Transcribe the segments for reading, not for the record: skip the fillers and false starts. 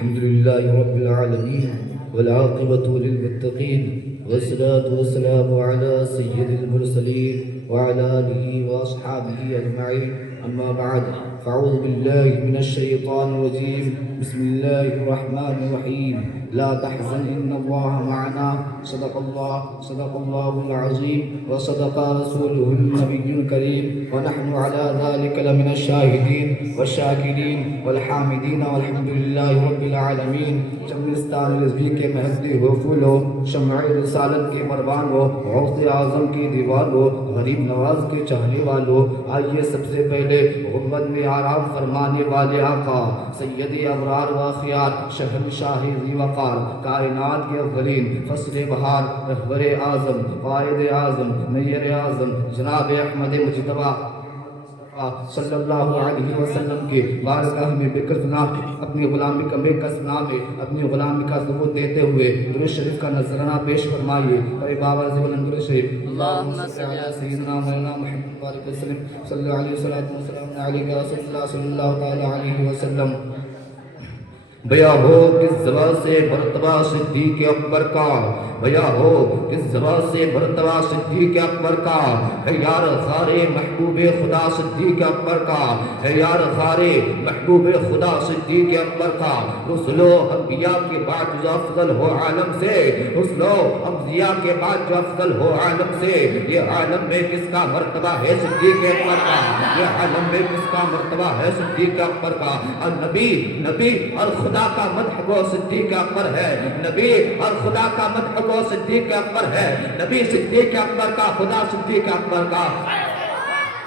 الحمد لله رب العالمين والعاقبة للمتقين والصلاة والسلام على سيد المرسلين وعلى آله وأصحابه أجمعين أما بعد فأعوذ بالله من الشيطان الرجيم بسم الله الرحمن الرحيم لا تحزن إن الله معنا صدق الله العظيم وصدق رسوله النبي الكريم ونحن على ذلك لمن الشاهدين والشاكرين والحامدين والحمد لله رب العالمين چمنستان رضوی کے مہدی ہو پھول ہو شمع رسالت کے پروان ہو غوث اعظم کی دیوار ہو غریب نواز کے چاہنے والوں آئیے سب سے پہلے غربت میں آرام فرمانے والے آقا سید ابرار و اخیار شہنشاہ ذی وقار کائنات کے اولین فصل بہار رہبر اعظم قائد اعظم نیر اعظم جناب احمد مجتبی صلی اللہ علیہ وسلم کے بارگاہ میں بکر نام اپنی غلامی کا بےکس نام میں اپنی غلامی کا ثبوت دیتے ہوئے درود شریف کا نذرانہ پیش فرمائیے اے بابا سے بلند درود شریف اللہم صلی علی سیدنا مولانا محمد بارک وسلم صلی اللہ علیہ وسلم علیہ رسول اللہ صلی اللہ تعالی علیہ وسلم بیا ہو کس زبان سے مرتبہ صدیق اکبر کا بیا ہو کس زبان سے مرتبہ صدیق اکبر کا ہے یار خارے محبوب خدا صدیق اکبر کا ہے یار خارے محبوب خدا صدیق اکبر کا رسل و انبیاء کے بعد جو افضل ہو عالم سے رسل و انبیاء کے بعد جو افضل ہو عالم سے یہ عالم میں کس کا مرتبہ ہے صدیق اکبر کا یہ عالم میں کس کا مرتبہ ہے صدیق اکبر کا اور نبی اور خدا کا مدح گو صدیق اکبر ہے نبی اور خدا کا مدح گو صدیق اکبر ہے نبی صدیق اکبر کا خدا صدیق اکبر کا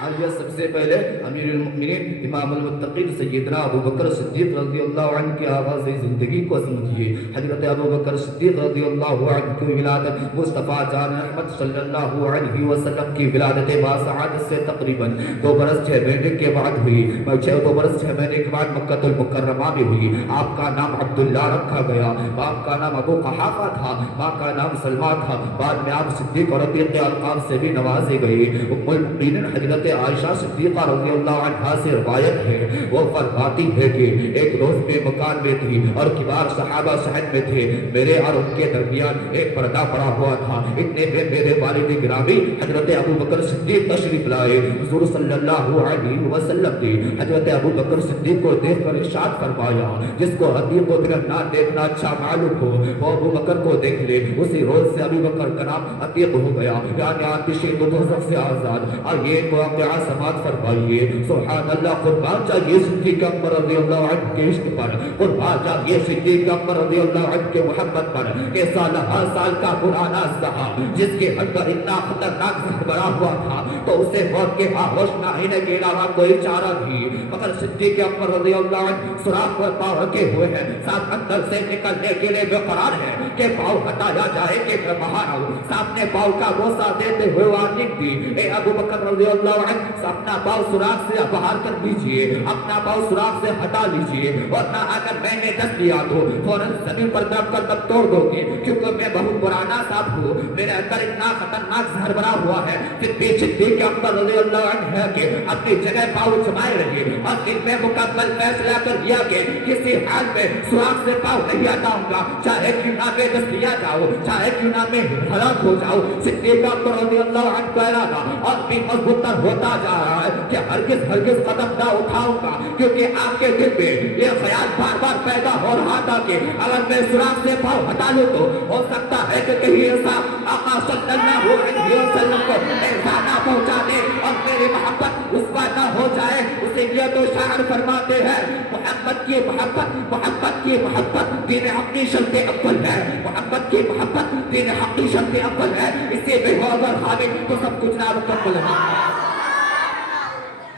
آئیے سب سے پہلے امیر المؤمنین امام المتقین سیدنا ابو بکر صدیق رضی اللہ عنہ کی آواز زندگی کو سمجھیے حضرت ابو بکر صدیق رضی اللہ عنہ کی ولادت مصطفیٰ جان احمد صلی اللہ علیہ وسلم کی ولادت باسعادت سے تقریباً 2 برس 6 مہینے کے بعد ہوئی 2 برس 6 مہینے کے بعد مکہ المکرمہ میں ہوئی آپ کا نام عبداللہ رکھا گیا باپ کا نام ابو قحافہ تھا ماں کا نام سلمہ تھا بعد میں آپ صدیق اور رفیق القاب سے بھی نوازے گئے ام المؤمنین حضرت عائشہ صدیقہ رضی اللہ عنہا سے روایت ہے وہ فرماتی ہے کہ ایک روز میں مکان میں تھی اور کبار صحابہ صحن میں تھے میرے اور ان کے درمیان ایک پردہ پڑا ہوا تھا اتنے میں میرے والد گرامی حضرت ابو بکر صدیق تشریف لائے حضور صلی اللہ علیہ وسلم نے حضرت ابو بکر صدیق کو دیکھ کر ارشاد فرمایا جس کو حدیث کو بغیر نہ دیکھنا اچھا معلوم ہو وہ ابو بکر کو دیکھ لے اسی روز سے ابو بکر کا نام عتیق ہو گیا یعنی آتش دوزخ سے آزاد اور یہ واقعہ سماعت فرمائیے سبحان اللہ قربان چاہیے صدیق اکبر رضی اللہ عنہ کے عشق پر قربان چاہیے صدیق اکبر رضی اللہ عنہ کے محبت پر کہ سال ہر سال کا پرانا سہا جس کے اندر اتنا خطرناک زہر بھرا ہوا تھا تو اسے موت کے آغوش نہ ہونے کے علاوہ کوئی چارہ نہیں مگر صدیق اکبر رضی اللہ عنہ سوراخ پر پاؤں رکھے ہوئے ہیں ساتھ اندر سے نکلنے کے لیے بے قرار ہے کہ پاؤں ہٹایا جائے کہ میں باہر آؤں سامنے پاؤں کا بوسہ دیتے ہوئے وارننگ دی اے ابو بکر رضی اللہ عنہ اپنا پاؤں سوراخ سے باہر کر لیجئے اپنا پاؤں سوراخ سے ہٹا لیجئے ورنہ اگر میں نے دست لیا تو فوراً زمین پر دب کر تب توڑ دو گی کیونکہ میں بہت پرانا صاحب ہوں میرے اندر اتنا خطرناک زہر بھرا ہوا ہے پھر بھی صدیق اکبر رضی اللہ عنہ ہے کہ اپنی جگہ پاؤں جمائے رہے اور دل میں مکمل فیصلہ کر دیا کہ کسی حال میں سوراخ سے پاؤں نہیں ہٹاؤں گا چاہے کیوں نہ میں دست لیا جاؤ چاہے کیوں نہ میں ہلاک ہو جاؤ صدیق اکبر رضی اللہ عنہ کا ارادہ اور بھی مضبوط تر ہوتا جا رہا ہے کہ ہرگز قدم نہ اٹھاؤں گا کیونکہ آپ کے دل میں یہ خیال بار بار پیدا ہو رہا تھا کہ اگر میں سوراخ سے پاؤں ہٹا لوں تو ہو سکتا ہے کہ کہیں ایسا آقا صلی اللہ علیہ وسلم کو ایسا نہ پہنچا دے اور میری محبت رسوا نہ ہو جائے اسی لیے تو شاعر فرماتے ہیں محبت کی محبت دین حقی شرط اول ہے محبت کی محبت دین حقی شرط اول ہے اسے بے اگر حامل تو سب کچھ نامکمل ہے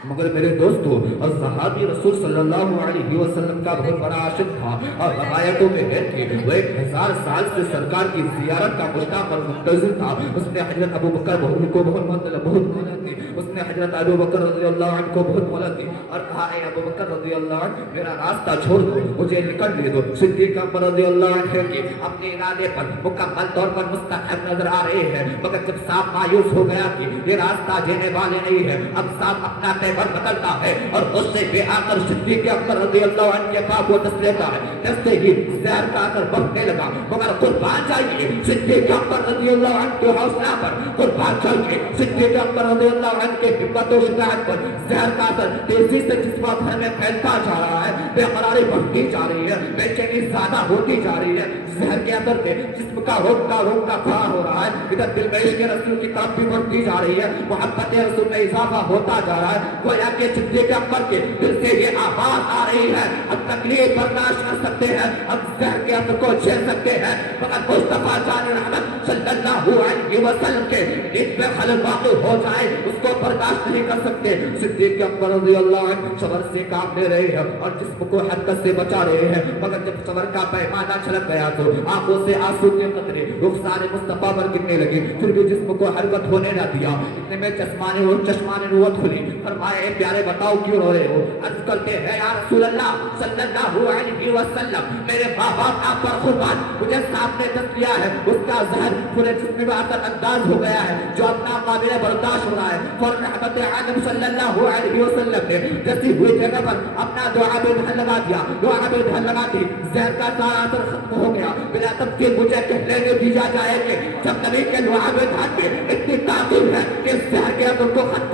مگر میرے دوستو اور صحابی رسول صلی اللہ علیہ وسلم کا بہت بڑا عاشق تھا اور روایتوں میں ہے کہ وہ 1000 سال سے سرکار کی زیارت کا مشتاق اور منتظر تھا اس نے حضرت ابو بکر کو بہت محبت دی اس نے حضرت ابو بکر رضی اللہ عنہ کو بہت محبت دی اور کہا اے ابو بکر رضی اللہ عنہ میرا راستہ چھوڑ دو مجھے نکلنے دو صدیق اکبر رضی اللہ عنہ کہ اپنے ارادے پر مکمل طور پر مستقیم نظر آ رہے ہیں مگر جب صاحب مایوس ہو گیا کہ یہ راستہ دینے والے نہیں ہے اب صاحب اپنا پر بدلتا ہے اور غصے پہ آ کر صدیق اکبر رضی اللہ عنہ کے پاس وہ دست لیتا ہے. دستے ہی زہر کا اثر بڑھنے لگا. مگر قربان چاہیے صدیق اکبر رضی اللہ عنہ کے حوصلہ پر, قربان چاہیے صدیق اکبر رضی اللہ عنہ کے ہمت و شجاعت پر. زہر کا اثر تیزی سے جسم بھر میں پھیلتا جا رہا ہے, بے قراری بڑھتی جا رہی ہے, بے چینی زیادہ ہوتی جا رہی ہے. زہر کے اثر سے جسم کا روکتا روکتا کھڑا ہو رہا ہے. ادھر دل میں عشق رسول کی طرف بھی بڑھتی جا رہی ہے, محبت رسول میں اضافہ ہوتا جا رہا ہے. گویا کہ صدیق اکبر کے دل سے یہ آواز آ رہی ہے, اب تکلیف برداشت کر سکتے ہیں, اب زہر کے اثر کو جھیل سکتے ہیں, مگر مصطفیٰ جان رحمت صلی اللہ علیہ وسلم کے اس میں خلل واقع ہو جائے اس کو برداشت نہیں کر سکتے. صدیق اکبر رضی اللہ عنہ صبر سے کام لے رہے ہیں اور جسم کو حرکت سے بچا رہے ہیں, مگر جب صبر کا پیمانہ چھلک گیا تو آنکھوں سے آنسو کے قطرے رخسار مصطفیٰ پر گرنے لگے. پھر بھی جسم کو حرکت ہونے نہ دیا. اتنے میں چشمان نبوت کھلی. فرمایا اے پیارے بتاؤ کیوں رو رہے ہو؟ عرض کرتے ہیں یا رسول اللہ صلی اللہ علیہ وسلم, میرے ماں باپ آپ پر قربان, مجھے صاحب نے دست دیا ہے, اس کا زہر پورے جسم میں اثر انداز ہو گیا ہے جو اپنا قابل برداشت ہو رہا ہے. فوراً رحمت عالم صلی اللہ علیہ وسلم نے دستی ہوئی جگہ پر اپنا دعا میں دھن لگا دیا. دعا میں دھن لگا دی, زہر کا سارا اثر ختم ہو گیا. بلا تفصیل مجھے کہنے دیا جائے کہ جب نبی کے دعا میں دھن میں اتنی تاثیر ہے کہ زہر کے اثر کو ختم